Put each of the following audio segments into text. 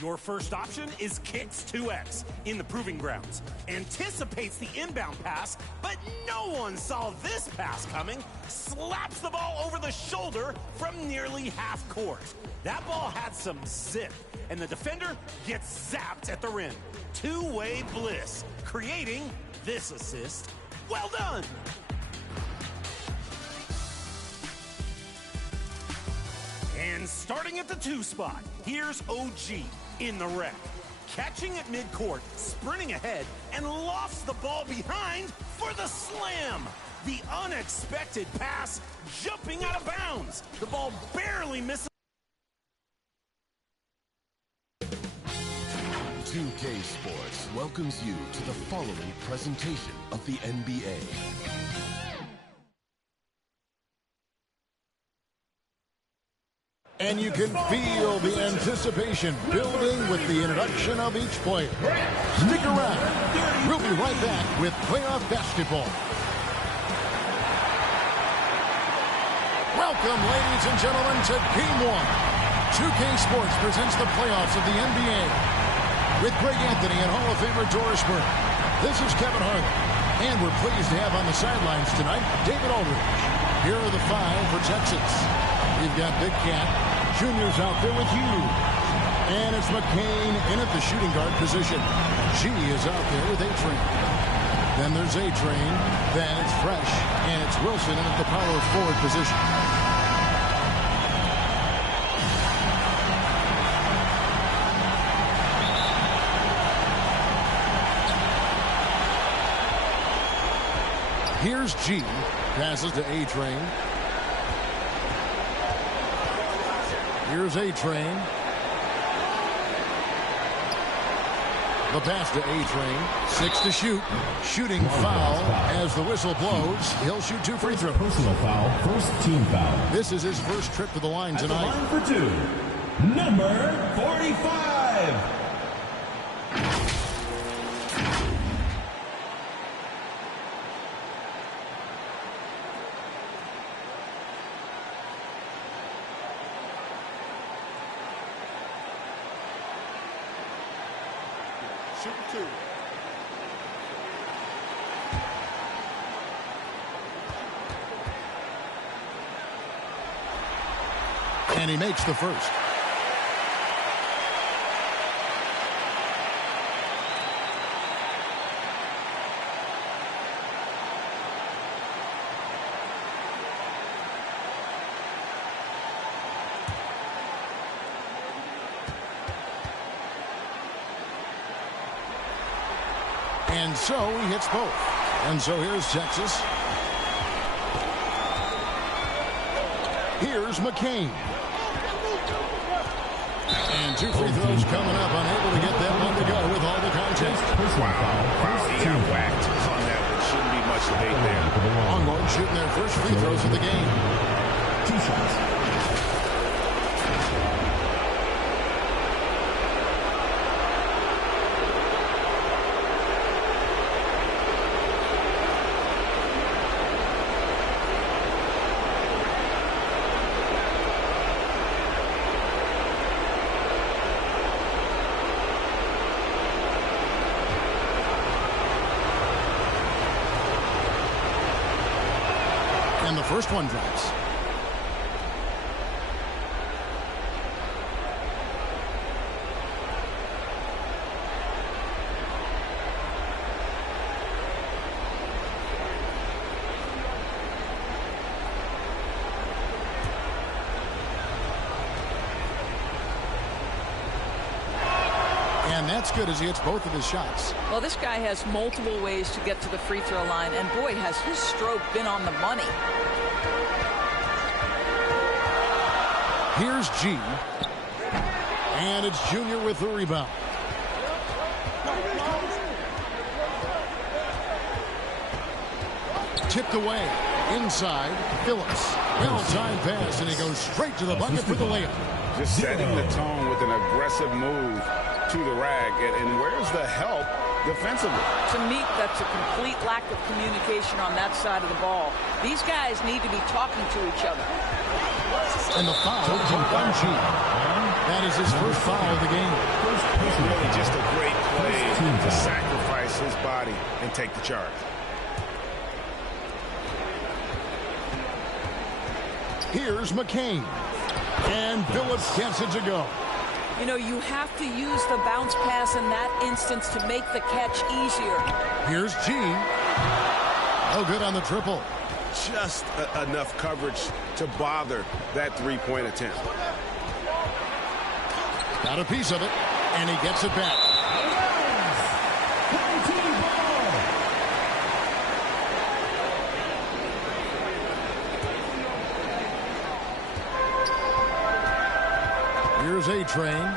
Your first option is Kicks 2X in the Proving Grounds. Anticipates the inbound pass, but no one saw this pass coming. Slaps the ball over the shoulder from nearly half court. That ball had some zip, and the defender gets zapped at the rim. Two-way bliss, creating this assist. Well done! And starting at the 2 spot, here's OG in the rec. Catching at midcourt, sprinting ahead, and lofts the ball behind for the slam. The unexpected pass, jumping out of bounds. The ball barely misses. 2K Sports welcomes you to the following presentation of the NBA. And you can feel the anticipation building with the introduction of each player. Stick around. We'll be right back with playoff basketball. Welcome, ladies and gentlemen, to Game 1. 2K Sports presents the playoffs of the NBA. With Greg Anthony and Hall of Famer Doris Burke. This is Kevin Harlan. And we're pleased to have on the sidelines tonight, David Aldridge. Here are the 5 for Texas. We've got Big Cat. Junior's out there with Hughes. And it's McCain in at the shooting guard position. G is out there with A-Train. Then there's A-Train. Then it's Fresh. And it's Wilson in at the power forward position. Here's G. Passes to A-Train. Here's A-Train. The pass to A-Train. 6 to shoot. Shooting foul as the whistle blows. He'll shoot 2 free throws. Personal foul, first team foul. This is his first trip to the line tonight. At the line for 2, number 45. Shoot 2. And he makes the first. And so he hits both. And so here's Texas. Here's McCain. And 2 free throws coming up. Unable to get that one to go with all the contact. Wow, he got whacked on that one. Shouldn't be much debate there. Longhorns shooting their first free throws of the game. 2 shots. And the first one drops. And that's good as he hits both of his shots. Well, this guy has multiple ways to get to the free throw line, and boy, has his stroke been on the money. Here's G. And it's Junior with the rebound. Tipped away. Inside. Phillips. Well-timed pass, and he goes straight to the bucket for the layup. Just setting the tone with an aggressive move to the rag. And where's the help defensively? To me, that's a complete lack of communication on that side of the ball. These guys need to be talking to each other. And the foul on G. That is his first foul of the game. Really just a great play to sacrifice his body and take the charge. Here's McCain. And Phillips gets it to go. You know, you have to use the bounce pass in that instance to make the catch easier. Here's G. Oh, good on the triple. Just enough coverage to bother that three-point attempt. Got a piece of it, and he gets it back. Here's A-Train.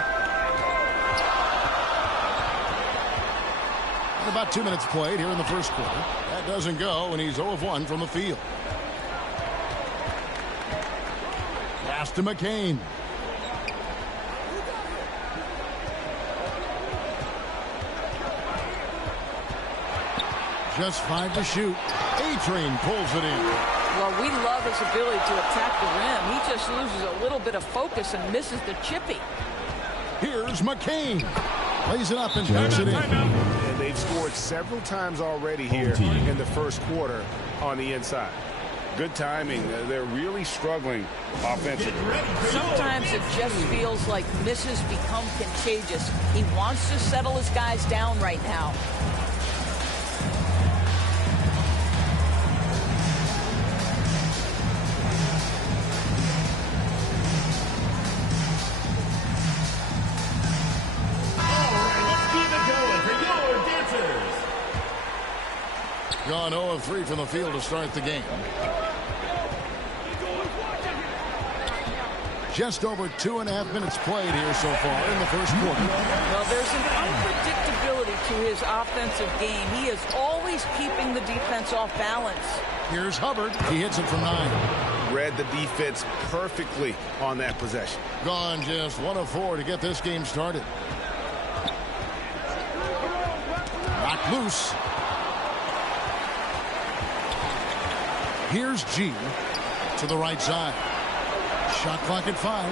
About 2 minutes played here in the first quarter. That doesn't go, and he's 0 of 1 from the field. Pass to McCain. Just 5 to shoot. A-Train pulls it in. Well, we love his ability to attack the rim. He just loses a little bit of focus and misses the chippy. Here's McCain. Plays it up and backs it in. And they've scored several times already here in the first quarter on the inside. Good timing. They're really struggling offensively. Sometimes it just feels like misses become contagious. He wants to settle his guys down right now. Gone 0 of 3 from the field to start the game. Just over 2.5 minutes played here so far in the first quarter. Well, there's an unpredictability to his offensive game. He is always keeping the defense off balance. Here's Hubbard. He hits it from 9. Read the defense perfectly on that possession. Gone just 1 of 4 to get this game started. Knocked loose. Here's G to the right side. Shot clock at 5.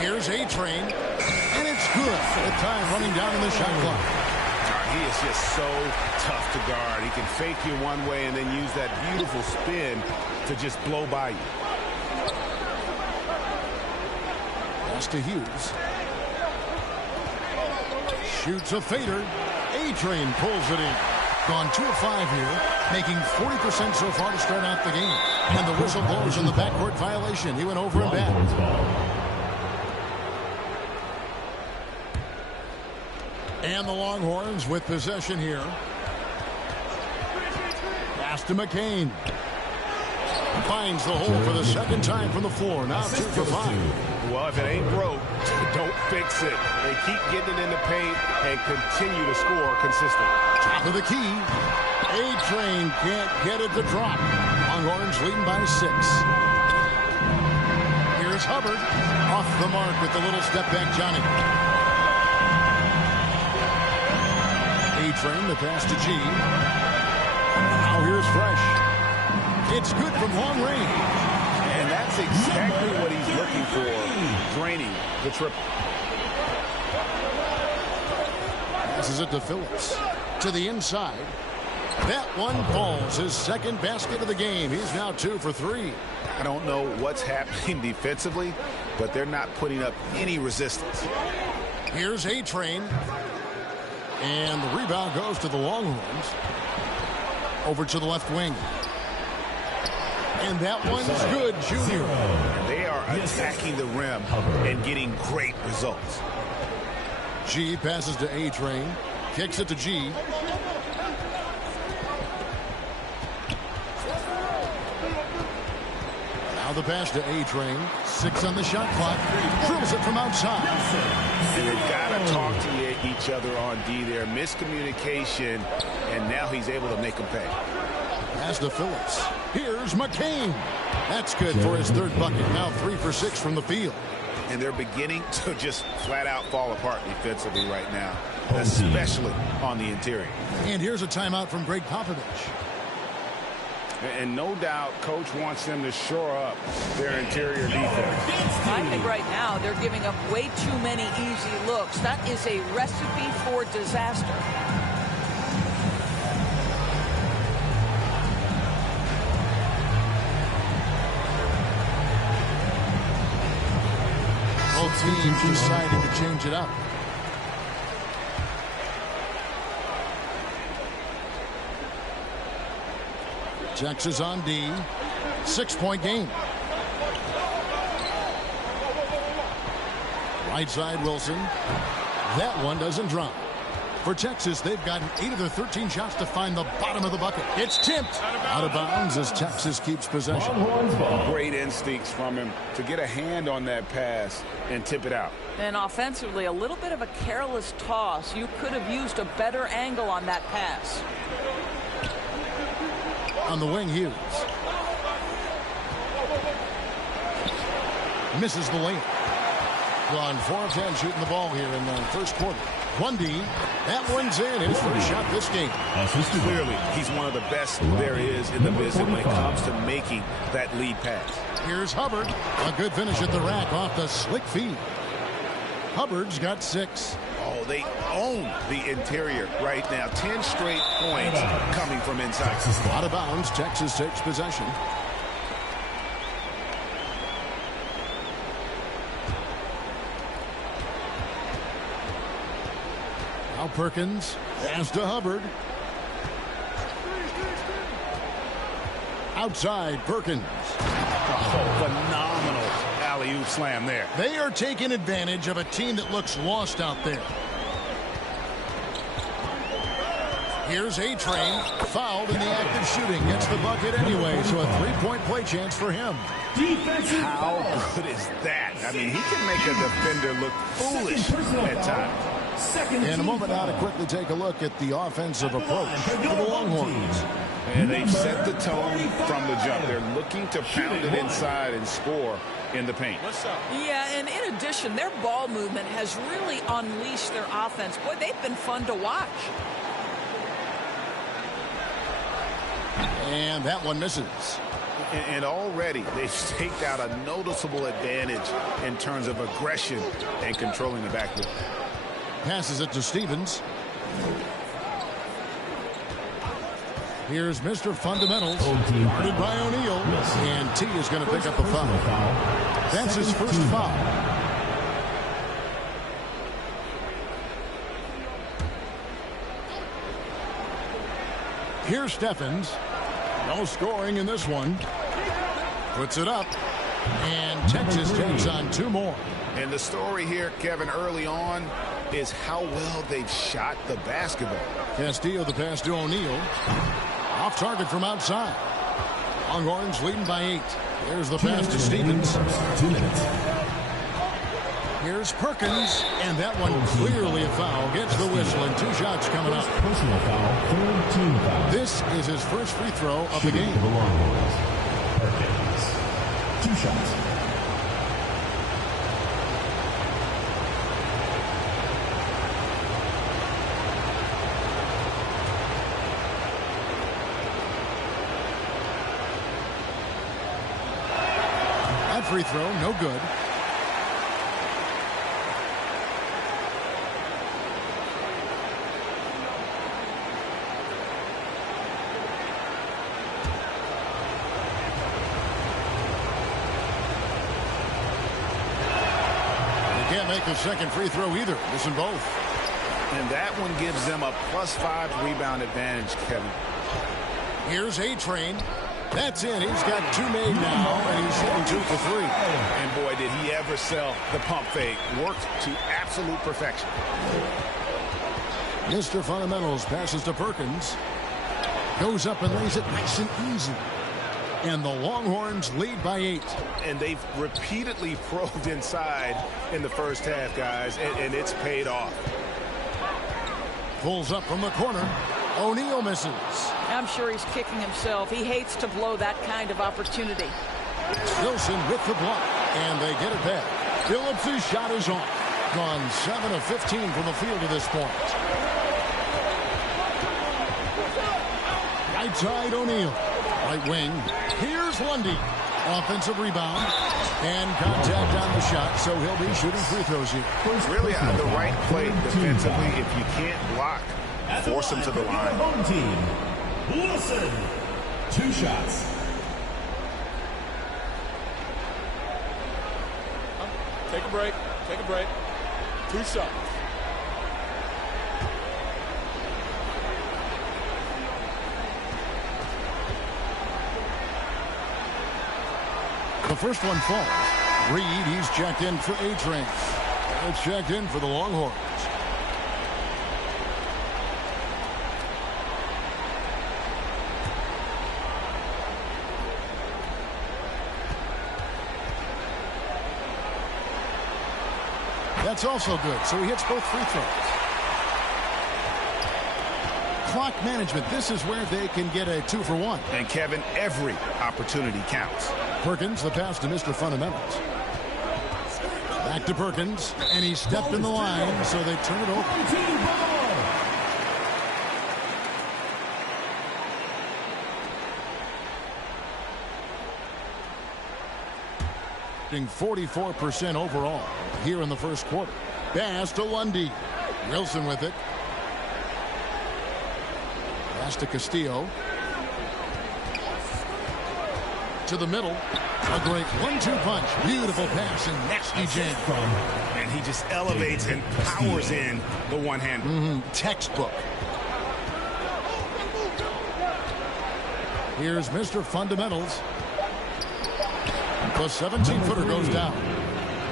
Here's A-Train, and it's good. The time running down in the shot clock. He is just so tough to guard. He can fake you one way and then use that beautiful spin to just blow by you. Pass to Hughes. Shoots a fader. A-Train pulls it in. Gone 2 of 5 here, making 40% so far to start out the game. And the whistle blows on the backcourt violation. He went over and back. And the Longhorns with possession here. Pass to McCain. Finds the hole for the second time from the floor. Now 2 for 5. Well, if it ain't broke, don't fix it. They keep getting it in the paint and continue to score consistently. Top of the key. A-Train can't get it to drop. Longhorns leading by 6. Here's Hubbard. Off the mark with the little step back Johnny. A-Train, the pass to G. Now here's Fresh. It's good from long range. And that's exactly what he's looking for, draining the triple. Passes it to Phillips. To the inside. That one falls. His second basket of the game. He's now 2 for 3. I don't know what's happening defensively, but they're not putting up any resistance. Here's A-Train. And the rebound goes to the Longhorns. Over to the left wing. And that one's good, Junior. They are attacking the rim and getting great results. G passes to A-Train. Kicks it to G. Now the pass to A-Train. 6 on the shot clock. Drills it from outside. And they've got to talk to each other on D there. Miscommunication, and now he's able to make them pay. Pass to Phillips. Here's McCain. That's good for his 3rd bucket. Now 3 for 6 from the field. And they're beginning to just flat out fall apart defensively right now, especially on the interior. And here's a timeout from Greg Popovich. And no doubt, Coach wants them to shore up their interior defense. I think right now they're giving up way too many easy looks. That is a recipe for disaster. Both teams deciding to change it up. Texas on D. 6-point game. Right side Wilson. That one doesn't drop. For Texas, they've gotten 8 of their 13 shots to find the bottom of the bucket. It's tipped out of bounds as Texas keeps possession. Great instincts from him to get a hand on that pass and tip it out. And offensively, a little bit of a careless toss. You could have used a better angle on that pass. On the wing, Hughes. Misses the layup. Gone 4 of 10 shooting the ball here in the first quarter. 1D. That one's in. His first shot this game. Clearly, he's one of the best there is in the business when it comes to making that lead pass. Here's Hubbard. A good finish at the rack off the slick feed. Hubbard's got 6. Oh, they own the interior right now. 10 straight points coming from inside. Out of bounds. Texas takes possession. Now Perkins. Pass to Hubbard. Outside Perkins. Oh, phenomenal alley-oop slam there. They are taking advantage of a team that looks lost out there. Here's A-Train, fouled in the act of shooting. Gets the bucket anyway, so a 3-point play chance for him. How good is that? I mean, he can make a defender look foolish at times. In a moment now to quickly take a look at the offensive approach for the Longhorns. And they've set the tone from the jump. They're looking to pound it inside and score in the paint. Yeah, and in addition, their ball movement has really unleashed their offense. Boy, they've been fun to watch. And that one misses. And already they've staked out a noticeable advantage in terms of aggression and controlling the backcourt. Passes it to Stevens. Here's Mr. Fundamentals, guarded by O'Neal. And T is going to pick up a foul. That's his first foul. Here's Steffens. No scoring in this one. Puts it up. And Texas takes on 2 more. And the story here, Kevin, early on is how well they've shot the basketball. Castillo the pass to O'Neal. Off target from outside. Longhorns leading by 8. There's the pass to Stevens. 2 minutes. Here's Perkins, and that one clearly a foul. Gets the whistle, and 2 shots coming up. Personal foul, 3rd team foul. This is his first free throw of the game. For the Longhorns. Perkins. 2 shots. That free throw, no good. Can't make the second free throw either. Missing both. And that one gives them a +5 rebound advantage, Kevin. Here's A-Train. That's in. He's got 2 made now, and he's shooting 2 for 3. And boy, did he ever sell the pump fake. Worked to absolute perfection. Mr. Fundamentals passes to Perkins. Goes up and lays it nice and easy. And the Longhorns lead by 8. And they've repeatedly probed inside in the first half, guys, and it's paid off. Pulls up from the corner. O'Neal misses. I'm sure he's kicking himself. He hates to blow that kind of opportunity. Wilson with the block, and they get it back. Phillips' shot is on. Gone 7 of 15 from the field to this point. Right side O'Neal. Right wing. Here's Lundy. Offensive rebound. And contact on the shot, so he'll be shooting free throws here. Really the right play defensively. If you can't block, force him to the line. Home team. Wilson. 2 shots. Take a break. Take a break. 2 shots. The first one falls. Reed, he's checked in for A-Train. It's checked in for the Longhorns. That's also good, so he hits both free throws. Clock management, this is where they can get a 2 for 1. And Kevin, every opportunity counts. Perkins, the pass to Mr. Fundamentals. Back to Perkins, and he stepped in the line, so they turn it over. 44% overall here in the first quarter. Pass to Lundy. Wilson with it. Pass to Castillo. To the middle. A great 1-2 punch. Beautiful pass and nasty jam. And he just elevates and powers in the one-hander. Textbook. Here's Mr. Fundamentals. The 17-footer goes down.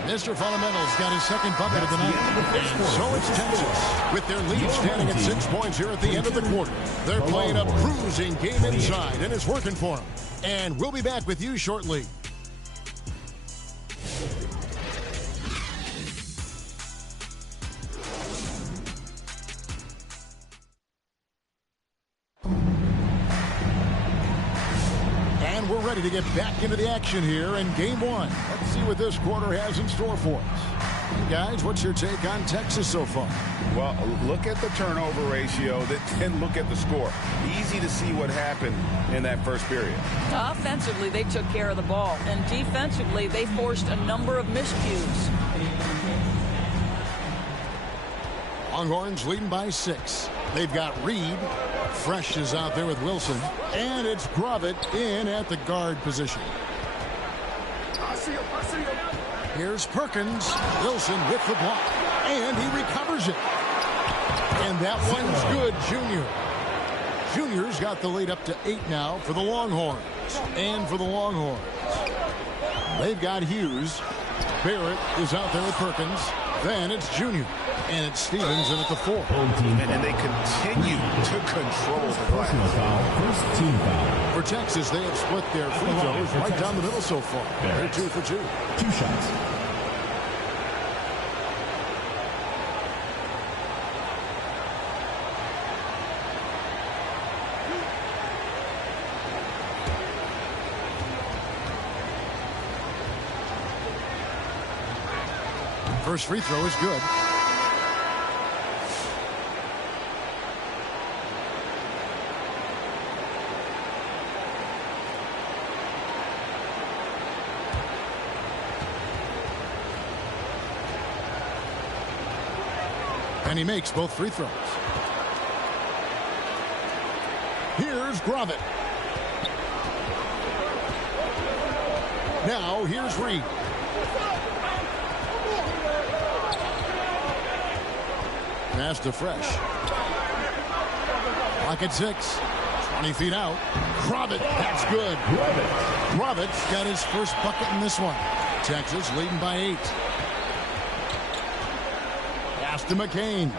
Mr. Fundamentals got his second bucket of the night. And so it's Texas with their lead standing at 6 points here at the end of the quarter. They're playing a cruising game inside, and it's working for them. And we'll be back with you shortly. And we're ready to get back into the action here in game 1. Let's see what this quarter has in store for us. Hey guys, what's your take on Texas so far? Well, look at the turnover ratio, then look at the score. Easy to see what happened in that first period. Offensively, they took care of the ball. And defensively, they forced a number of miscues. Longhorns leading by 6. They've got Reed. Fresh is out there with Wilson. And it's Grovett in at the guard position. I see him. Here's Perkins. Wilson with the block. And he recovers it. And that one's good, Junior. Junior's got the lead up to 8 now for the Longhorns. And for the Longhorns, they've got Hughes. Barrett is out there with Perkins. Then it's Junior. And it's Stevens in at the 4. And they continue to control the glass. First team foul. For Texas, they have split their free throws right down the middle so far. They're 2 for 2. 2 shots. First free throw is good. And he makes both free throws. Here's Grovett. Now here's Reed. Pass to Fresh. Clock at 6. 20 feet out. Grovett, that's good. Grovett's got his first bucket in this one. Texas leading by 8. Pass to McCain.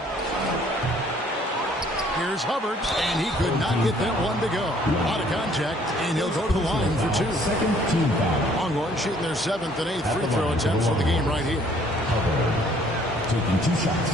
Here's Hubbard, and he could not get that one to go. Out of contact, and he'll go to the line for 2. Second team foul. Longhorns shooting their 7th and 8th free throw attempts for the game right here. Hubbard taking 2 shots.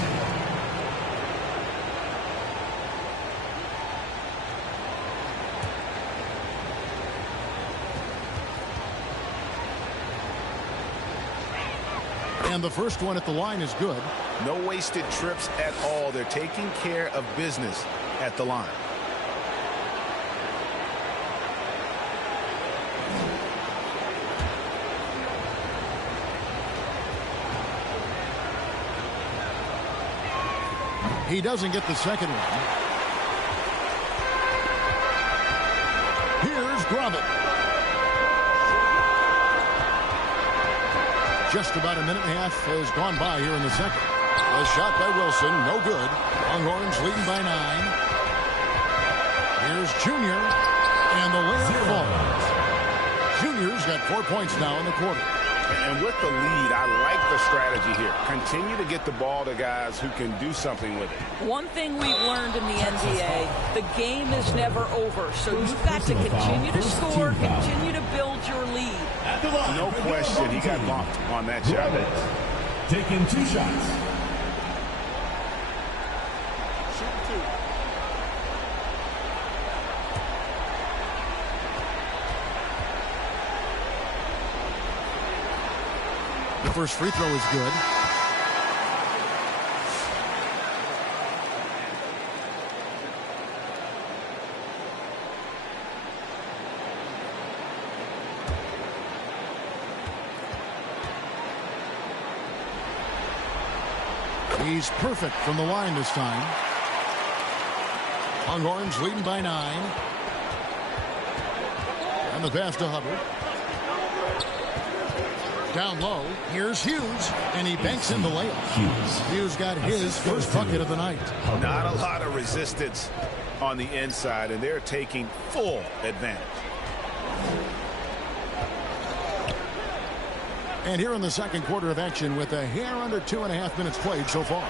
And the first one at the line is good. No wasted trips at all. They're taking care of business at the line. He doesn't get the second one. Here's Grovitt. Just about a minute and a half has gone by here in the second. A shot by Wilson, no good. Longhorns leading by 9. Here's Junior, and the layup falls. Junior's got 4 points now in the quarter. And with the lead, I like the strategy here. Continue to get the ball to guys who can do something with it. One thing we've learned in the NBA, the game is never over. So you've got to continue to score, continue to build your lead. No question, he got bumped on that shot. Taking 2 shots. The first free throw is good. He's perfect from the line this time. Longhorns leading by 9. And the pass to Hubbard. Down low, here's Hughes, and he banks in the layup. Hughes got his first bucket of the night. Not a lot of resistance on the inside, and they're taking full advantage. And here in the second quarter of action with a hair under 2.5 minutes played so far.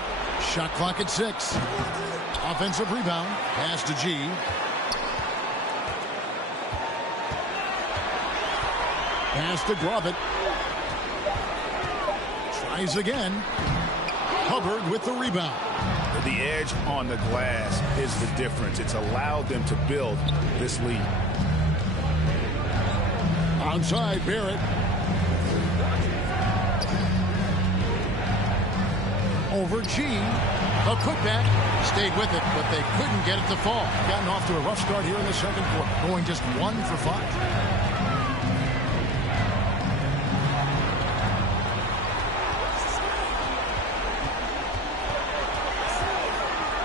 Shot clock at 6. Offensive rebound, pass to G. Pass to Grovitt. Tries again. Hubbard with the rebound. The edge on the glass is the difference. It's allowed them to build this lead. Onside, Barrett. Over G. A putback. Stayed with it, but they couldn't get it to fall. Gotten off to a rough start here in the second quarter. Going just 1 for 5.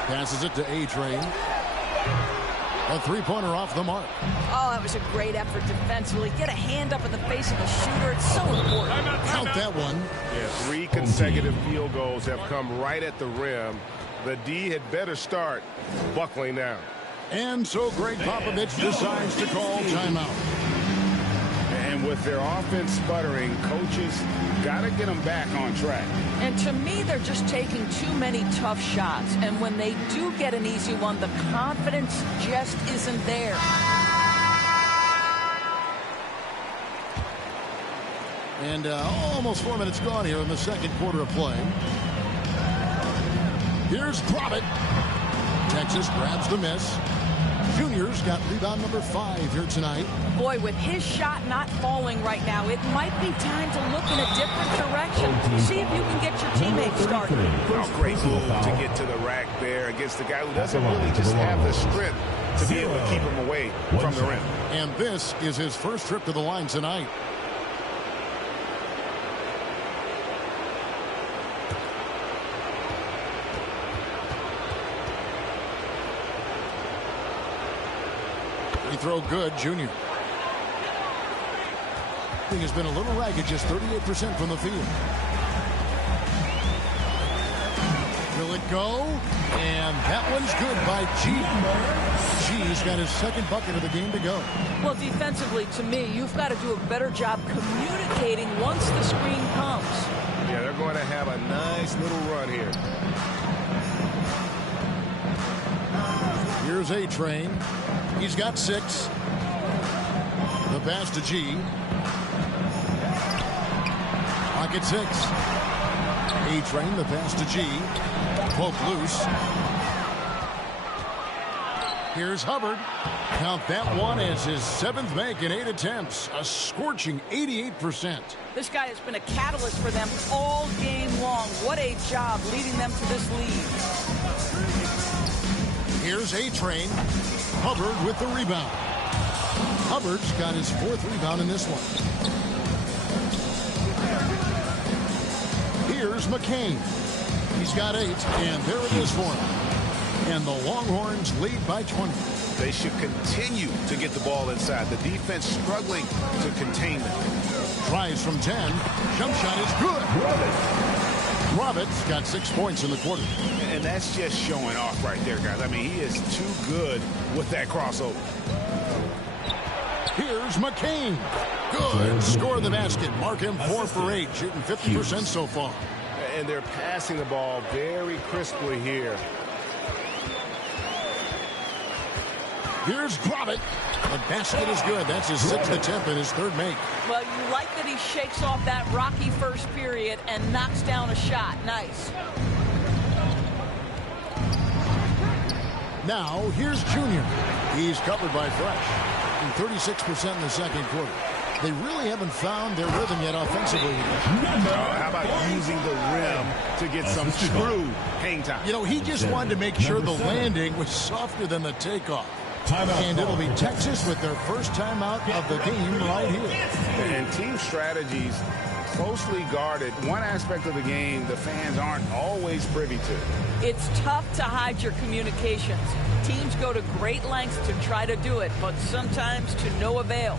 Passes it to A-Train. A three-pointer off the mark. Oh, that was a great effort defensively. Get a hand up in the face of the shooter. It's so important. Count that one. Yeah, 3 consecutive field goals have come right at the rim. The D had better start buckling down. And so Greg Popovich decides to call timeout. And with their offense sputtering, coaches got to get them back on track. And to me, they're just taking too many tough shots. And when they do get an easy one, the confidence just isn't there. And almost 4 minutes gone here in the second quarter of play. Here's Grovitt. Texas grabs the miss. Junior's got rebound number 5 here tonight. Boy, with his shot not falling right now, it might be time to look in a different direction. See if you can get your teammates started. Oh, great move to get to the rack there against the guy who doesn't really just have the strength to be able to keep him away from the rim. And this is his first trip to the line tonight. Free throw good, Junior. He has been a little ragged, just 38% from the field. Will it go? And that one's good by G. G's got his second bucket of the game to go. Well, defensively, to me, you've got to do a better job communicating once the screen comes. Yeah, they're going to have a nice little run here. Here's A-Train. He's got 6. The pass to G. Pocket 6. A-Train, the pass to G. Poke loose. Here's Hubbard. Count that one as his 7th make in 8 attempts. A scorching 88%. This guy has been a catalyst for them all game long. What a job leading them to this lead. Here's A-Train. Hubbard with the rebound. Hubbard's got his 4th rebound in this one. Here's McCain. He's got 8, and there it is for him. And the Longhorns lead by 20. They should continue to get the ball inside. The defense struggling to contain them. Tries from 10. Jump shot is good. Roberts got 6 points in the quarter. And that's just showing off right there, guys. I mean, he is too good with that crossover. Here's McCain. Good. Score the basket. Mark him 4 for 8, shooting 50% so far. And they're passing the ball very crisply here. Here's Grovitt. The basket is good. That's his 6th attempt and his 3rd make. Well, you like that he shakes off that rocky first period and knocks down a shot. Nice. Now, here's Junior. He's covered by Fresh. And 36% in the second quarter. They really haven't found their rhythm yet offensively. How about using the rim to get some true hang time? You know, he just wanted to make sure the landing was softer than the takeoff. And it'll be Texas with their first timeout of the game right here. And team strategies closely guarded. One aspect of the game the fans aren't always privy to. It's tough to hide your communications. Teams go to great lengths to try to do it, but sometimes to no avail.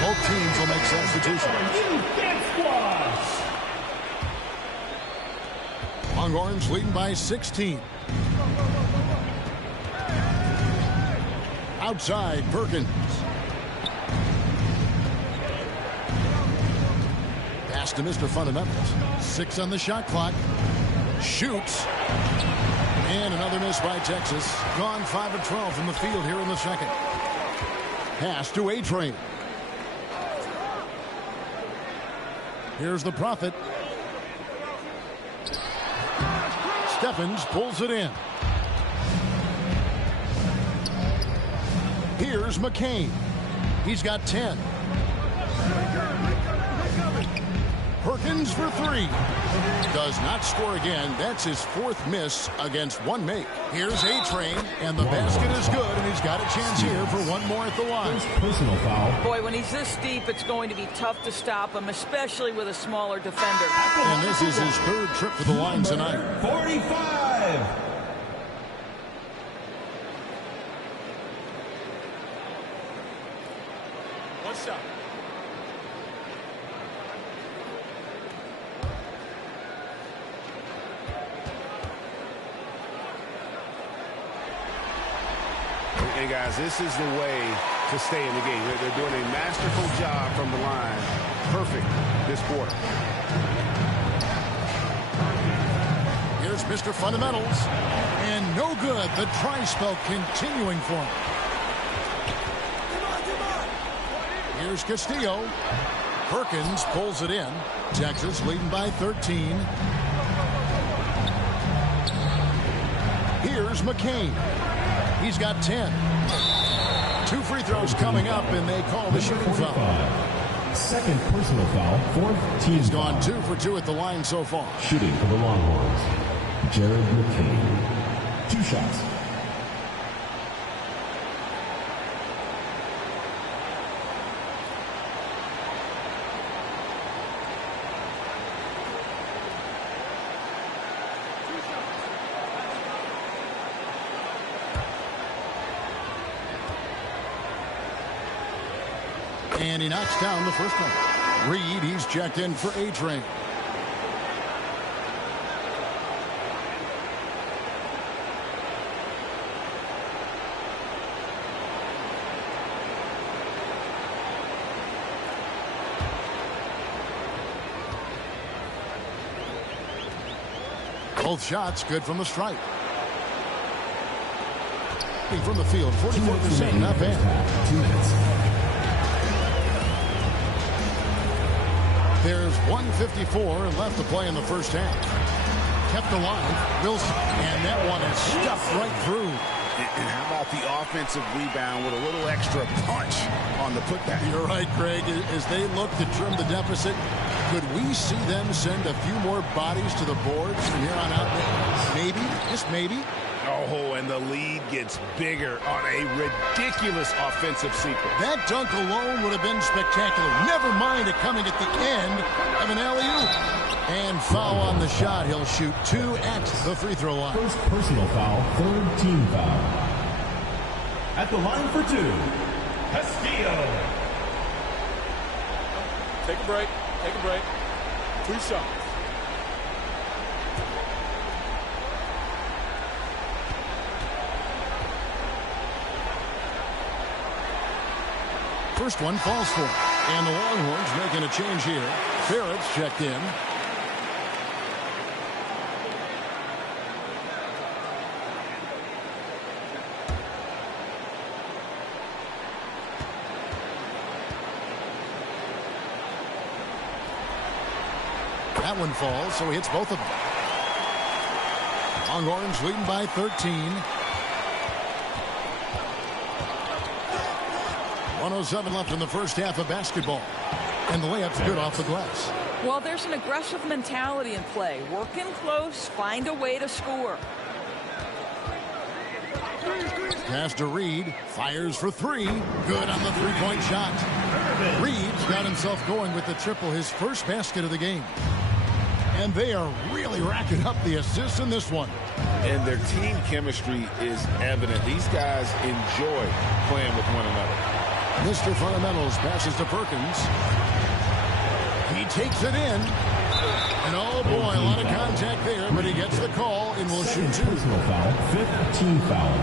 Both teams will make substitutions. Longhorns leading by 16. Outside, Perkins. Pass to Mr. Fundamentals. 6 on the shot clock. Shoots. And another miss by Texas. Gone 5 of 12 from the field here in the second. Pass to A-Train. Here's the Prophet. Steffens pulls it in. Here's McCain. He's got 10. Perkins for 3. Does not score again. That's his 4th miss against 1 make. Here's A-Train, and the basket is good, and he's got a chance here for 1 more at the line. Personal foul. Boy, when he's this deep, it's going to be tough to stop him, especially with a smaller defender. And this is his 3rd trip to the line tonight. 45. One shot. And guys, this is the way to stay in the game. They're doing a masterful job from the line. Perfect this quarter. Here's Mr. Fundamentals. And no good. The try spell continuing for him. Here's Castillo. Perkins pulls it in. Texas leading by 13. Here's McCain. He's got 10. 2 free throws coming up, and they call the shooting foul. 2nd personal foul, 4th team. He's gone 2 for 2 at the line so far. Shooting for the Longhorns, Jared McCain. 2 shots. And he knocks down the first one. Reed, he's checked in for A-Train. Both shots good from the stripe. From the field, 44%, not bad. 2 minutes. There's 1:54 left to play in the first half. Kept alive, Wilson, and that one is stuffed right through. And how about the offensive rebound with a little extra punch on the putback? You're right, Greg. As they look to trim the deficit, could we see them send a few more bodies to the boards from here on out? Maybe, just maybe. Oh, and the lead gets bigger on a ridiculous offensive sequence. That dunk alone would have been spectacular. Never mind it coming at the end of an alley-oop. And foul on the shot. He'll shoot 2 at the free throw line. First personal foul, 3rd team foul. At the line for 2, Castillo. Take a break. Take a break. 2 shots. First one falls for him. And the Longhorns making a change here. Barrett's checked in. That one falls, so he hits both of them. Longhorns leading by 13. 1:07 left in the first half of basketball. And the layup's good off the glass. Well, there's an aggressive mentality in play. Work in close, find a way to score. Pass to Reed. Fires for 3. Good on the three-point shot. Reed's got himself going with the triple, his first basket of the game. And they are really racking up the assists in this one. And their team chemistry is evident. These guys enjoy playing with one another. Mr. Fundamentals passes to Perkins. He takes it in. And oh boy, a lot of contact there, but he gets the call and will shoot 2. Personal foul, 5th team foul.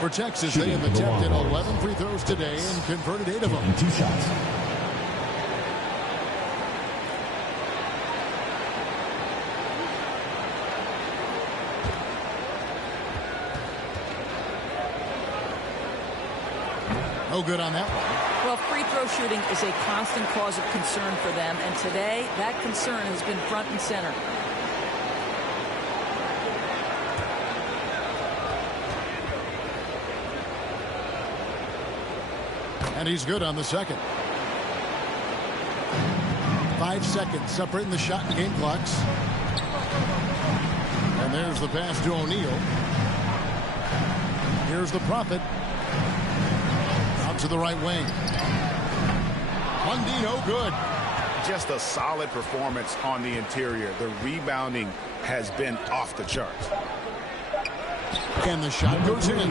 For Texas, they have attempted 11 free throws today and converted 8 of them. 2 shots. No good on that one. Well, free throw shooting is a constant cause of concern for them, and today that concern has been front and center. And he's good on the second. 5 seconds separating the shot and game clocks. And there's the pass to O'Neal. Here's the Prophet. Out to the right wing. Lundy, no good. Just a solid performance on the interior. The rebounding has been off the charts. And the shot goes in.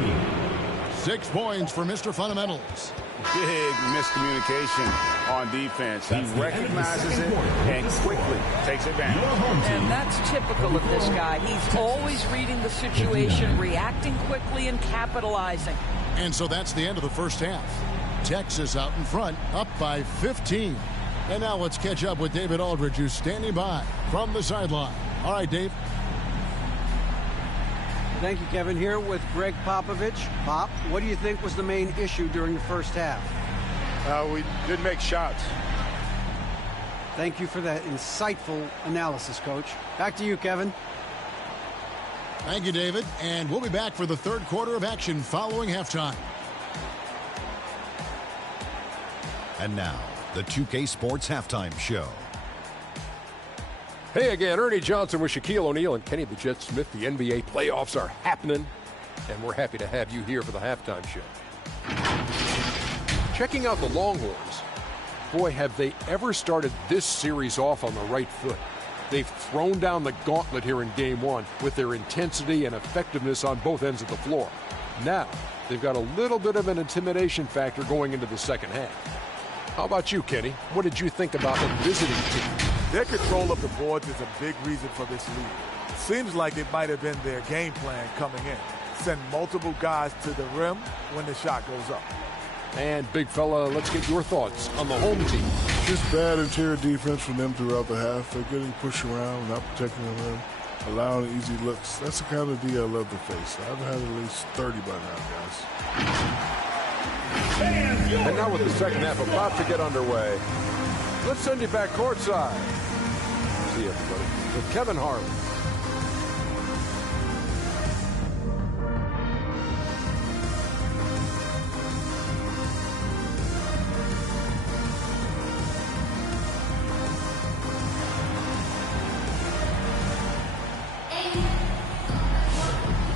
6 points for Mr. Fundamentals. Big miscommunication on defense. He recognizes it and quickly takes advantage. And that's typical of this guy. He's always reading the situation, reacting quickly, and capitalizing. And so that's the end of the first half. Texas out in front, up by 15. And now let's catch up with David Aldridge, who's standing by from the sideline. All right, Dave. Thank you, Kevin. Here with Greg Popovich. Pop, what do you think was the main issue during the first half? We didn't make shots. Thank you for that insightful analysis, Coach. Back to you, Kevin. Thank you, David. And we'll be back for the third quarter of action following halftime. And now, the 2K Sports Halftime Show. Hey again, Ernie Johnson with Shaquille O'Neal and Kenny the Jet Smith. The NBA playoffs are happening, and we're happy to have you here for the halftime show. Checking out the Longhorns. Boy, have they ever started this series off on the right foot. They've thrown down the gauntlet here in Game 1 with their intensity and effectiveness on both ends of the floor. Now, they've got a little bit of an intimidation factor going into the second half. How about you, Kenny? What did you think about the visiting team? Their control of the boards is a big reason for this lead. Seems like it might have been their game plan coming in. Send multiple guys to the rim when the shot goes up. And, big fella, let's get your thoughts on the home team. Just bad interior defense from them throughout the half. They're getting pushed around, not protecting the rim. allowing easy looks. That's the kind of D I love to face. I've had at least 30 by now, guys. And now with the second half about to get underway, let's send you back courtside. See everybody with Kevin Harlan.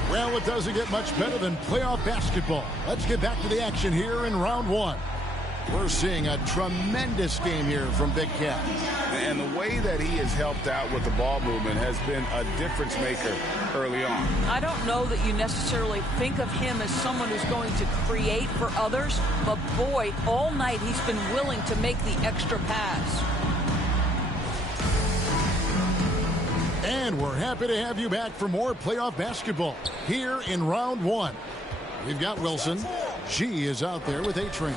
Well, it doesn't get much better than playoff basketball. Let's get back to the action here in round one. We're seeing a tremendous game here from Big Cat. And the way that he has helped out with the ball movement has been a difference maker early on. I don't know that you necessarily think of him as someone who's going to create for others, but boy, all night he's been willing to make the extra pass. And we're happy to have you back for more playoff basketball here in round one. We've got Wilson. G is out there with A-Train.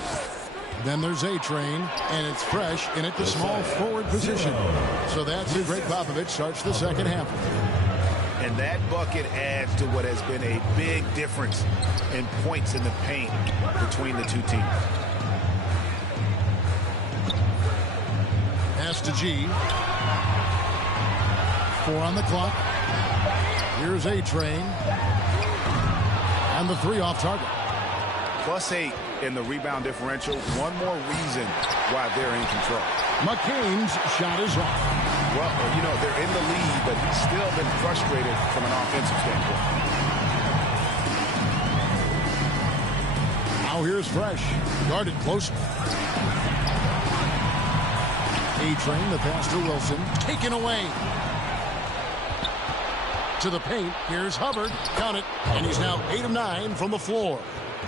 Then there's A-Train, and it's Fresh in at the small forward position. So that's it. Greg Popovich starts the second half. And that bucket adds to what has been a big difference in points in the paint between the two teams. Pass to G. 4 on the clock. Here's A-Train. And the 3 off target. +8 in the rebound differential. One more reason why they're in control. McCain's shot is off. Well, you know, they're in the lead, but he's still been frustrated from an offensive standpoint. Now here's Fresh. Guarded close. A-Train, the pass to Wilson. Taken away. To the paint. Here's Hubbard. Count it. And he's now 8 of 9 from the floor.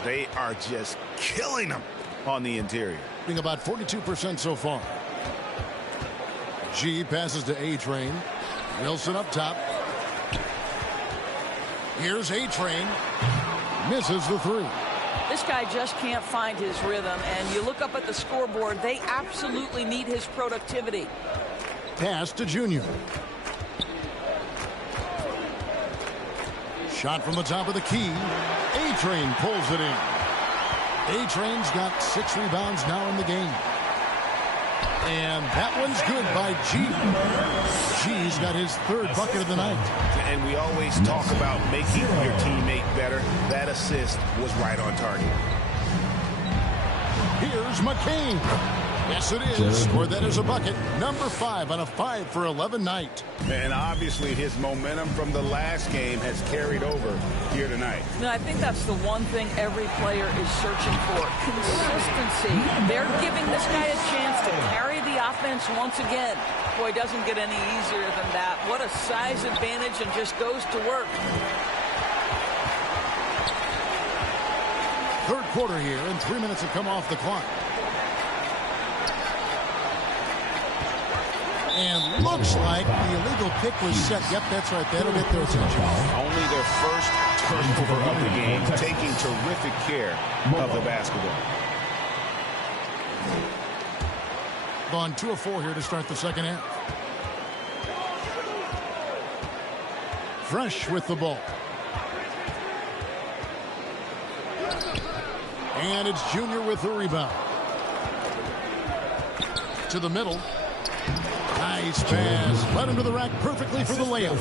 They are just killing them on the interior. About 42% so far. G passes to A-Train. Wilson up top. Here's A-Train. Misses the 3. This guy just can't find his rhythm, and you look up at the scoreboard, they absolutely need his productivity. Pass to Junior. Shot from the top of the key. A-Train pulls it in. A-Train's got 6 rebounds now in the game. And that one's good by G. G's got his 3rd bucket of the night. And we always talk about making your teammate better. That assist was right on target. Here's McCain. Yes, it is. Scored that as a bucket. Number 5 on a 5 for 11 night. And obviously his momentum from the last game has carried over here tonight. No, I think that's the one thing every player is searching for. Consistency. They're giving this guy a chance to carry the offense once again. Boy, it doesn't get any easier than that. What a size advantage, and just goes to work. 3rd quarter here, and 3 minutes have come off the clock. And looks like the illegal pick was set. Yep, that's right. That'll get their attention. Only their first turnover of the game, taking terrific care of the basketball. Gone 2 of 4 here to start the second half. Fresh with the ball. And it's Junior with the rebound. To the middle. Nice pass. Led him to the rack perfectly for the layup.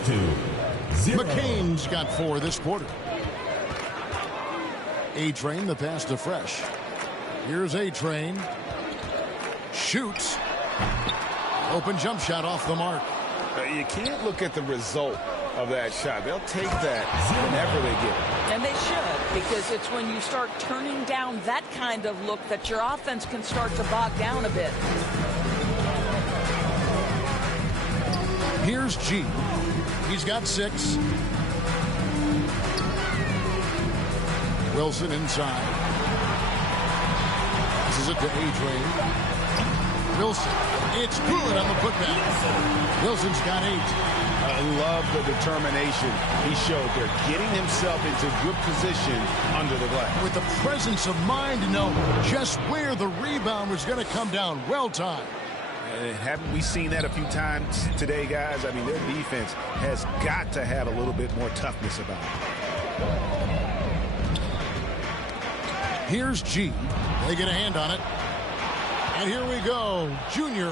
McCain's got 4 this quarter. A-Train, the pass to Fresh. Here's A-Train. Shoots. Open jump shot off the mark. You can't look at the result of that shot. They'll take that whenever they get it. And they should, because it's when you start turning down that kind of look that your offense can start to bog down a bit. Here's G. He's got 6. Wilson inside. This is it to A-Train. Wilson. It's good on the putback. Wilson's got 8. I love the determination he showed there, getting himself into good position under the glass. With the presence of mind to know just where the rebound was going to come down. Well timed. Haven't we seen that a few times today, guys? I mean, their defense has got to have a little bit more toughness about it. Here's G. They get a hand on it. And here we go. Junior.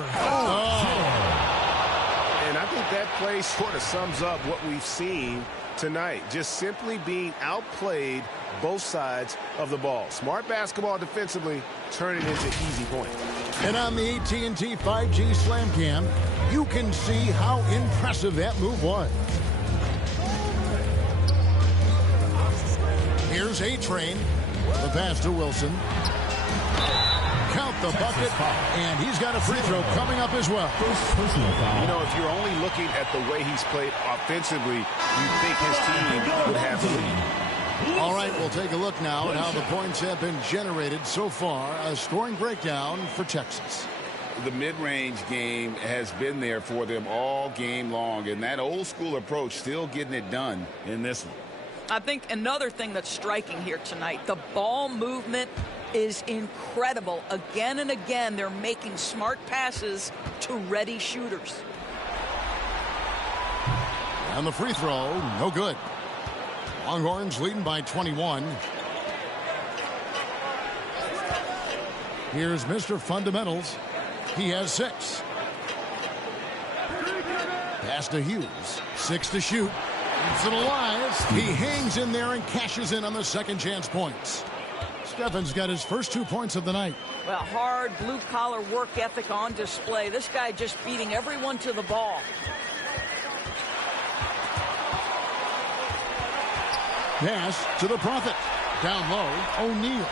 And I think that play sort of sums up what we've seen tonight. Just simply being outplayed both sides of the ball. Smart basketball defensively, turning into easy points. And on the AT&T 5G Slam Cam, you can see how impressive that move was. Here's A-Train. The pass to Wilson. Count the bucket, and he's got a free throw coming up as well. You know, if you're only looking at the way he's played offensively, you think his team would have the lead. All right, we'll take a look now at how the points have been generated so far. A scoring breakdown for Texas. The mid-range game has been there for them all game long, and that old-school approach still getting it done in this one. I think another thing that's striking here tonight, the ball movement is incredible. Again and again, they're making smart passes to ready shooters. And the free throw, no good. Longhorns leading by 21. Here's Mr. Fundamentals. He has 6. Pass to Hughes. 6 to shoot. Keeps it alive. He hangs in there and cashes in on the second chance points. Steffen's got his first 2 points of the night. Well, hard blue-collar work ethic on display. This guy just beating everyone to the ball. Pass to the Prophet. Down low, O'Neal.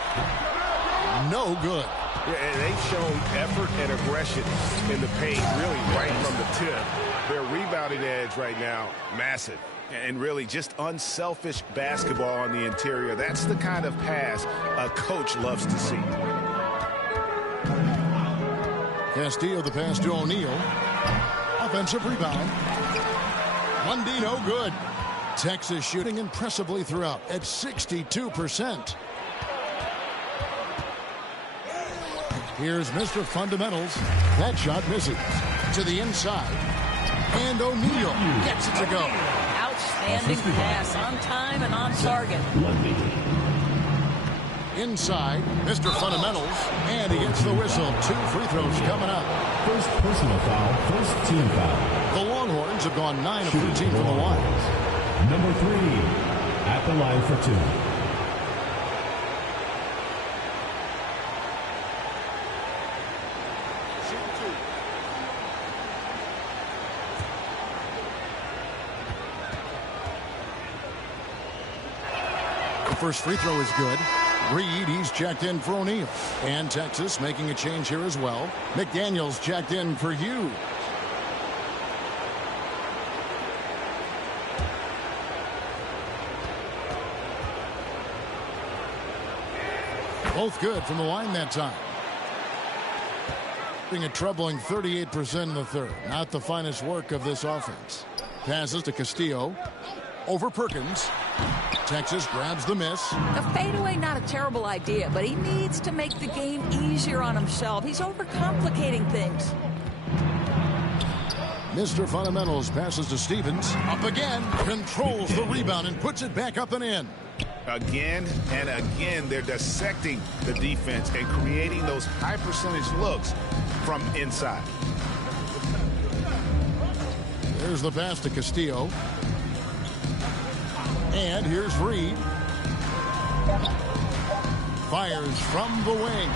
No good. Yeah, and they've shown effort and aggression in the paint, really right from the tip. Their rebounding edge right now, massive. And really just unselfish basketball on the interior. That's the kind of pass a coach loves to see. Castillo the pass to O'Neal. Offensive rebound. Lundy no good. Texas shooting impressively throughout at 62%. Here's Mr. Fundamentals. That shot misses. To the inside. And O'Neal gets it to go. Outstanding pass on time and on target. Inside, Mr. Fundamentals. And he gets the whistle. 2 free throws coming up. First personal foul, first team foul. The Longhorns have gone 9 of 13 from the line. Number 3 at the line for 2. The first free throw is good. Reed, he's checked in for O'Neal. And Texas making a change here as well. McDaniels checked in for Hughes. Both good from the line that time. Being a troubling 38% in the third. Not the finest work of this offense. Passes to Castillo. Over Perkins. Texas grabs the miss. A fadeaway, not a terrible idea, but he needs to make the game easier on himself. He's overcomplicating things. Mr. Fundamentals passes to Stevens. Up again. Controls the rebound and puts it back up and in. Again and again, they're dissecting the defense and creating those high percentage looks from inside. There's the pass to Castillo. And here's Reed. Fires from the wing.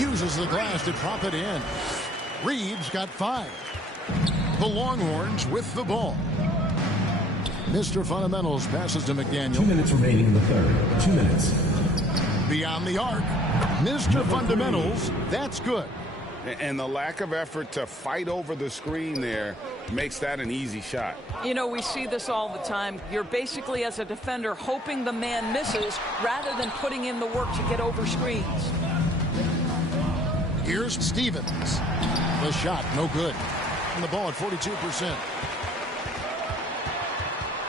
Uses the glass to drop it in. Reed's got 5. The Longhorns with the ball. Mr. Fundamentals passes to McDaniel. 2 minutes remaining in the third. 2 minutes. Beyond the arc. Mr. Fundamentals, that's good. And the lack of effort to fight over the screen there makes that an easy shot. You know, we see this all the time. You're basically, as a defender, hoping the man misses rather than putting in the work to get over screens. Here's Stevens. The shot, no good. And the ball at 42%.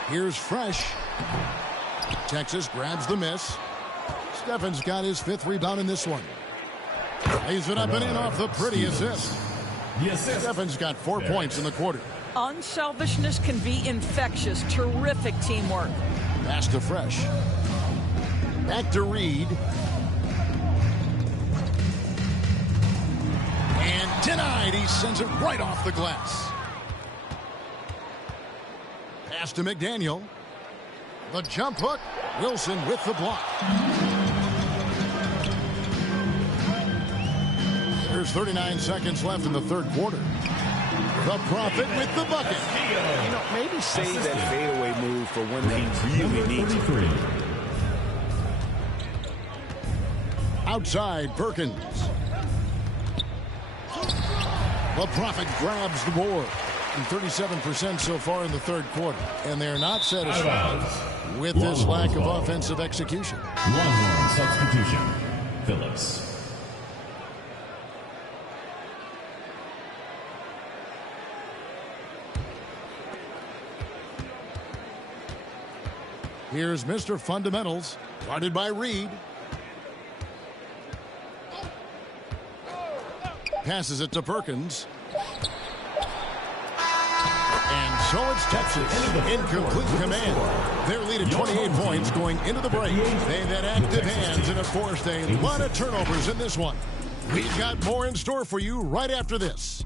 Here's Fresh. Texas grabs the miss. Steffen's got his 5th rebound in this one. Lays it up and in off the pretty assist. Steffen's got 4 points in the quarter. Unselfishness can be infectious. Terrific teamwork. Pass to Fresh. Back to Reed. And denied. He sends it right off the glass. Pass to McDaniel. The jump hook. Wilson with the block. There's 39 seconds left in the third quarter. The Prophet with the bucket. You know, maybe save that fadeaway move for when he really needs it. Outside, Perkins. The Prophet grabs the board. And 37% so far in the third quarter. And they're not satisfied with this lack of offensive execution. Longhorn substitution. Phillips. Here's Mr. Fundamentals, guarded by Reed. Passes it to Perkins. And so it's Texas in complete command. Their lead at 28 points going into the break. They've had active hands and, of course, a lot of turnovers in this one. We've got more in store for you right after this.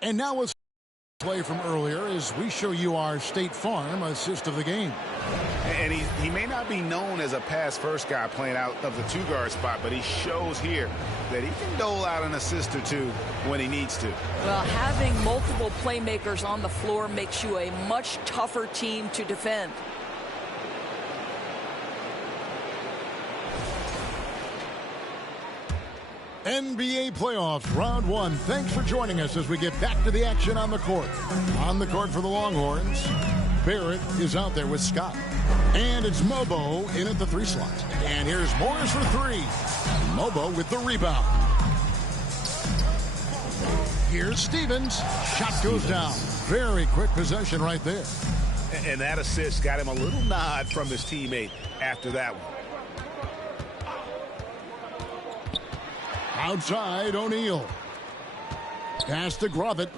And now let's play from earlier as we show you our State Farm assist of the game. And he may not be known as a pass-first guy playing out of the two-guard spot, but he shows here that he can dole out an assist or two when he needs to. Well, having multiple playmakers on the floor makes you a much tougher team to defend. NBA playoffs, round one. Thanks for joining us as we get back to the action on the court. On the court for the Longhorns, Barrett is out there with Scott. And it's Mobo in at the 3 slot. And here's Morris for 3. Mobo with the rebound. Here's Stevens. Shot goes down. Very quick possession right there. And that assist got him a little nod from his teammate after that one. Outside, O'Neal. Pass to Grovett.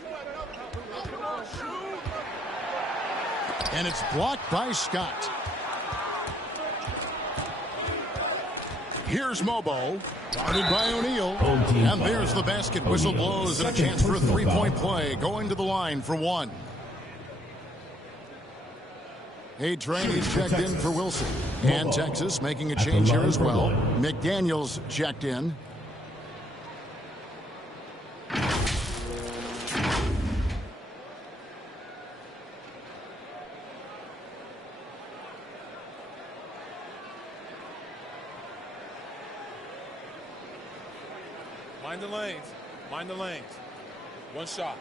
And it's blocked by Scott. Here's Mobo. Guarded by O'Neal. And there's the basket. Whistle blows and a chance for a three-point play. Going to the line for 1. A-Train is checked in for Wilson. And Texas making a change here as well. McDaniel's checked in. Mind the lanes. Mind the lanes. One shot.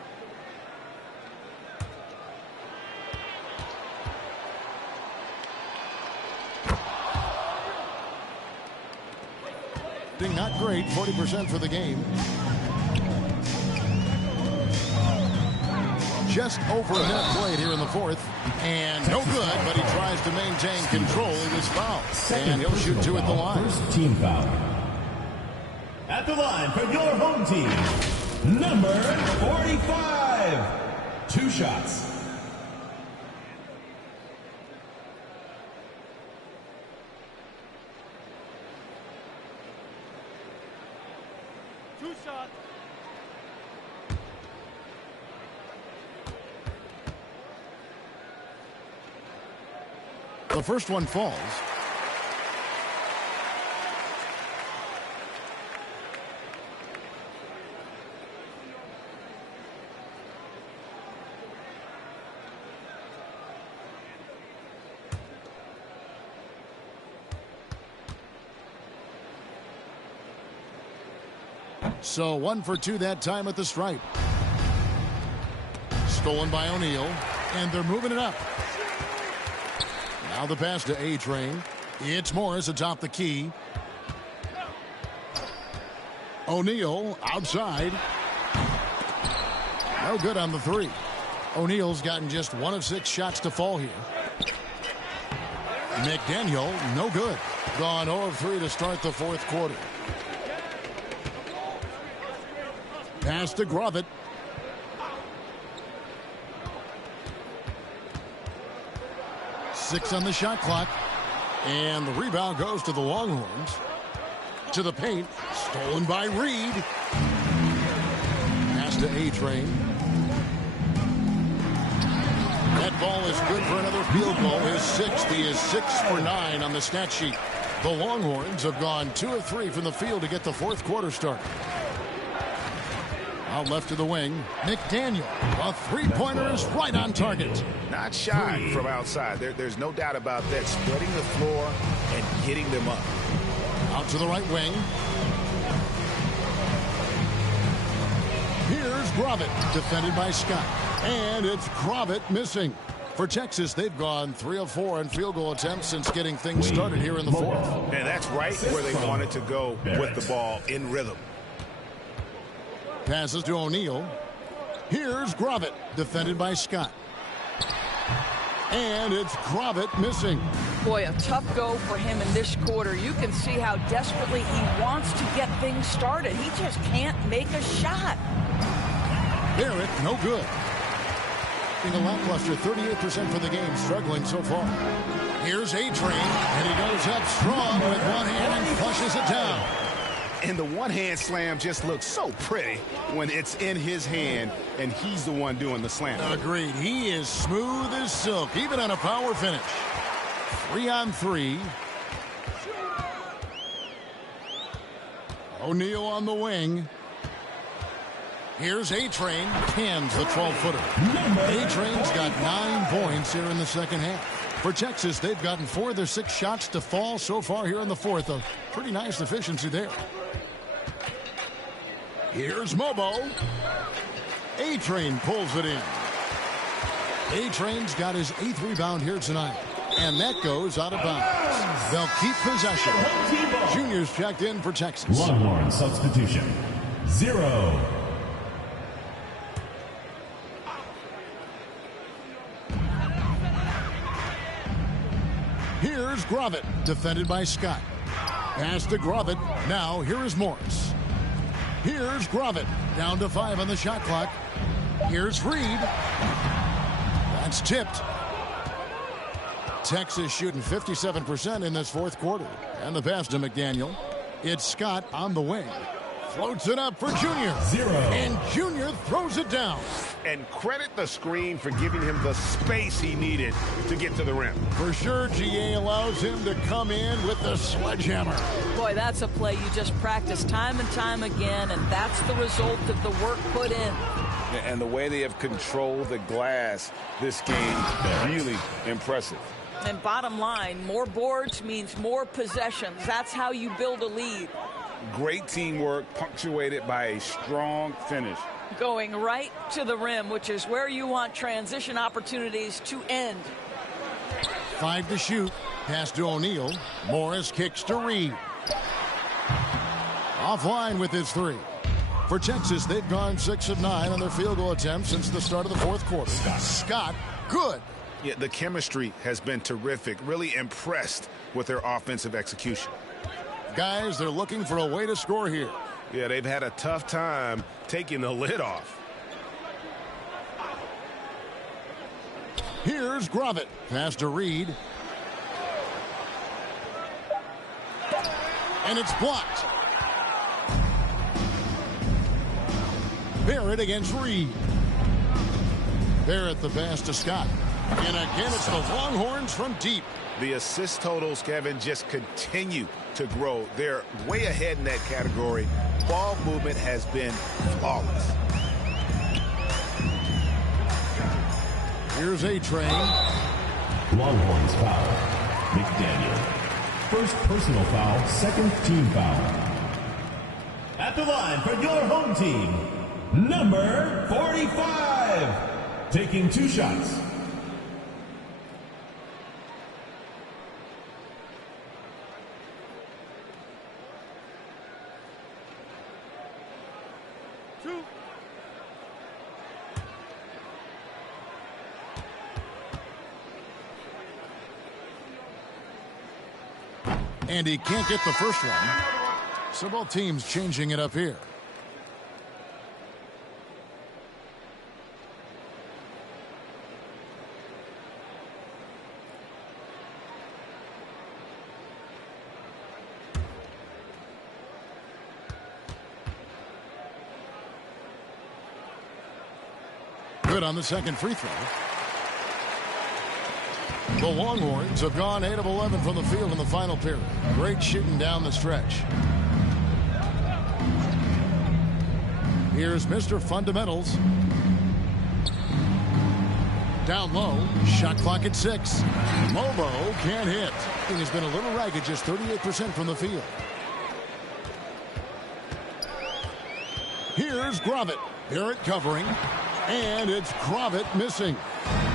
Not great, 40% for the game. Just over a minute played here in the fourth. And no good, but he tries to maintain control. He was fouled. And he'll shoot 2 at the line. First team foul. At the line for your home team, number 45. 2 shots. The first one falls. So 1 for 2 that time at the stripe. Stolen by O'Neal, and they're moving it up. Now the pass to A-Train. It's Morris atop the key. O'Neal outside. No good on the three. O'Neal's gotten just 1 of 6 shots to fall here. McDaniel, no good. Gone 0 of 3 to start the fourth quarter. Pass to Grovett. Six on the shot clock. And the rebound goes to the Longhorns. To the paint. Stolen by Reed. Pass to A-Train. That ball is good for another field goal. His 6th. He is 6 for 9 on the stat sheet. The Longhorns have gone 2 of 3 from the field to get the fourth quarter started. Out left to the wing. McDaniel. A three-pointer is right on target. Not shy from outside. There's no doubt about that. Spreading the floor and getting them up. Out to the right wing. Here's Grovett, defended by Scott. And it's Grovett missing. For Texas, they've gone 3 of 4 on field goal attempts since getting things started here in the fourth. And that's right where they wanted to go with the ball, in rhythm. Passes to O'Neal. Here's Grovett, defended by Scott. And it's Grovett missing. Boy, a tough go for him in this quarter. You can see how desperately he wants to get things started. He just can't make a shot. Barrett, no good. Being a lackluster 38% for the game, struggling so far. Here's A-Train, and he goes up strong with one hand and flushes it down. And the one-hand slam just looks so pretty when it's in his hand and he's the one doing the slam. Agreed. He is smooth as silk, even on a power finish. 3 on 3. O'Neal on the wing. Here's A-Train. Cans the 12-footer. A-Train's got 9 points here in the second half. For Texas, they've gotten 4 of their 6 shots to fall so far here in the fourth. A pretty nice efficiency there. Here's Mobo. A-Train pulls it in. A-Train's got his 8th rebound here tonight. And that goes out of bounds. They'll keep possession. Juniors checked in for Texas. Longhorn substitution. 0. Here's Grovett, defended by Scott. Pass to Grovett. Now here is Morris. Here's Grovett, down to 5 on the shot clock. Here's Reed. That's tipped. Texas shooting 57% in this fourth quarter. And the pass to McDaniel. It's Scott on the wing. Floats it up for Junior. 0. And Junior throws it down. And credit the screen for giving him the space he needed to get to the rim. For sure, GA allows him to come in with the sledgehammer. Boy, that's a play you just practice time and time again, and that's the result of the work put in. And the way they have controlled the glass this game, really impressive. And bottom line, more boards means more possessions. That's how you build a lead. Great teamwork, punctuated by a strong finish. Going right to the rim, which is where you want transition opportunities to end. 5 to shoot. Pass to O'Neal. Morris kicks to Reed. Offline with his 3. For Texas, they've gone 6 of 9 on their field goal attempts since the start of the fourth quarter. Scott, good. Yeah, the chemistry has been terrific. Really impressed with their offensive execution. Guys, they're looking for a way to score here. Yeah, they've had a tough time taking the lid off. Here's Grovett. Pass to Reed. And it's blocked. Barrett against Reed. Barrett the pass to Scott. And again, it's the Longhorns from deep. The assist totals, Kevin, just continue to grow. They're way ahead in that category. Ball movement has been flawless. Here's A-Train. Longhorns foul. McDaniel. First personal foul, second team foul. At the line for your home team, number 45. Taking 2 shots. And he can't get the first one. So both teams changing it up here. Good on the second free throw. The Longhorns have gone 8 of 11 from the field in the final period. Great shooting down the stretch. Here's Mr. Fundamentals. Down low. Shot clock at 6. Mobo can't hit. He has been a little ragged, just 38% from the field. Here's Gravett. Barrett covering. And it's Gravett missing.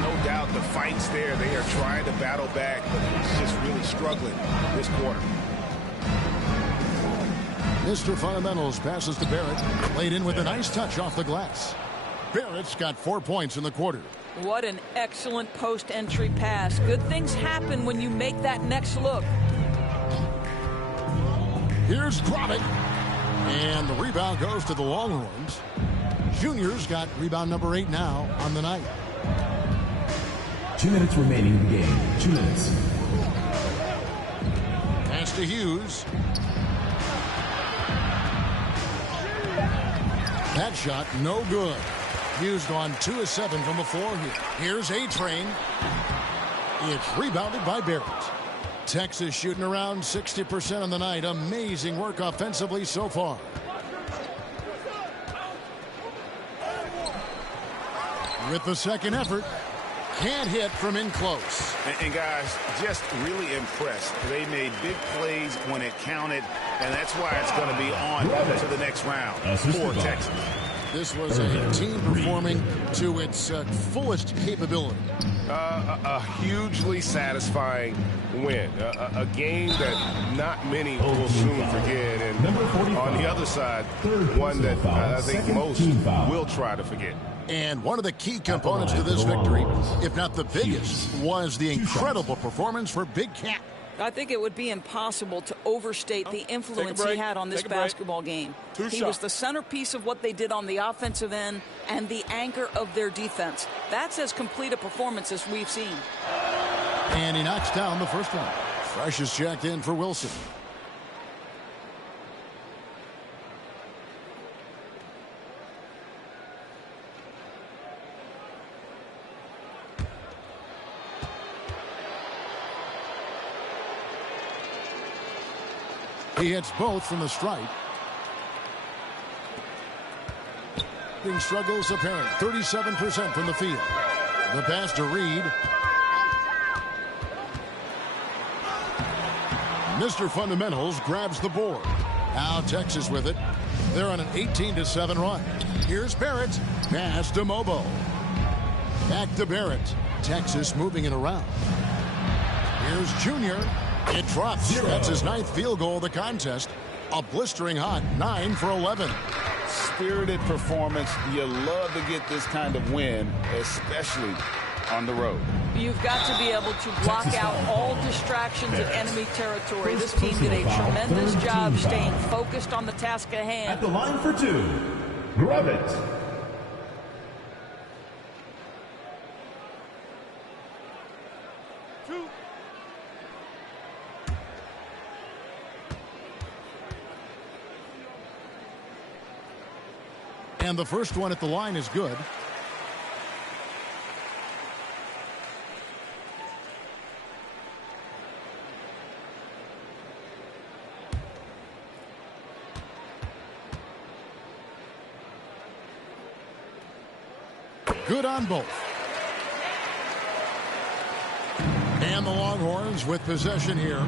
No doubt the fight's there. They are trying to battle back, but he's just really struggling this quarter. Mr. Fundamentals passes to Barrett. Laid in with a nice touch off the glass. Barrett's got 4 points in the quarter. What an excellent post-entry pass. Good things happen when you make that next look. Here's Gravett. And the rebound goes to the Longhorns. Junior's got rebound number 8 now on the night. 2 minutes remaining in the game. 2 minutes. Pass to Hughes. That shot no good. Hughes gone 2 of 7 from the floor here. Here's A-Train. It's rebounded by Barrett. Texas shooting around 60% on the night. Amazing work offensively so far. With the second effort, can't hit from in close. And guys, just really impressed. They made big plays when it counted, and that's why it's going to be on to the next round for Texas. This was a team performing to its fullest capability. A hugely satisfying win. A game that not many will soon forget. And on the other side, one that I think most will try to forget. And one of the key components to this victory, if not the biggest, was the incredible performance for Big Cat. I think it would be impossible to overstate the influence he had on this basketball game. He was the centerpiece of what they did on the offensive end and the anchor of their defense. That's as complete a performance as we've seen. And he knocks down the first one. Fresh is checked in for Wilson. He hits both from the stripe. Shooting struggles apparent. 37% from the field. The pass to Reed. Mr. Fundamentals grabs the board. Now Texas with it. They're on an 18-7 run. Here's Barrett. Pass to Mobo. Back to Barrett. Texas moving it around. Here's Junior. It drops. That's his 9th field goal of the contest. A blistering hot 9 for 11. Spirited performance. You love to get this kind of win, especially on the road. You've got to be able to block out all distractions in enemy territory. This team did a tremendous job staying focused on the task at hand. At the line for 2, Gravett. And the first one at the line is good. Good on both. And the Longhorns with possession here.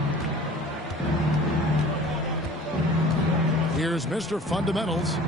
Here's Mr. Fundamentals.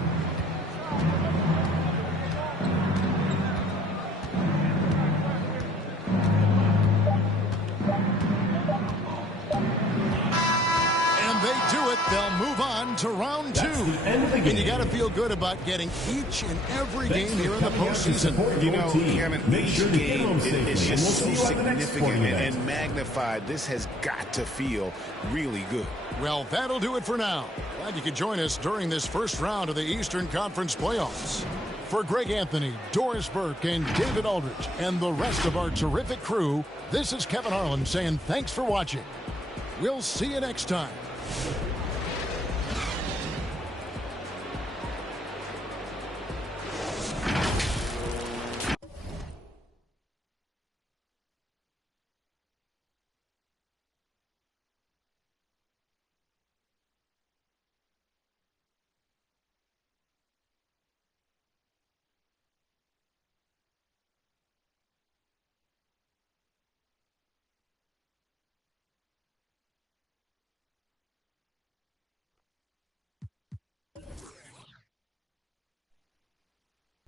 they do it, they'll move on to round 2. And you got to feel good about getting each and every game here in the postseason. You know, Kevin, each game is just so significant and magnified. This has got to feel really good. Well, that'll do it for now. Glad you could join us during this first round of the Eastern Conference playoffs. For Greg Anthony, Doris Burke, and David Aldridge, and the rest of our terrific crew, this is Kevin Harlan saying thanks for watching. We'll see you next time.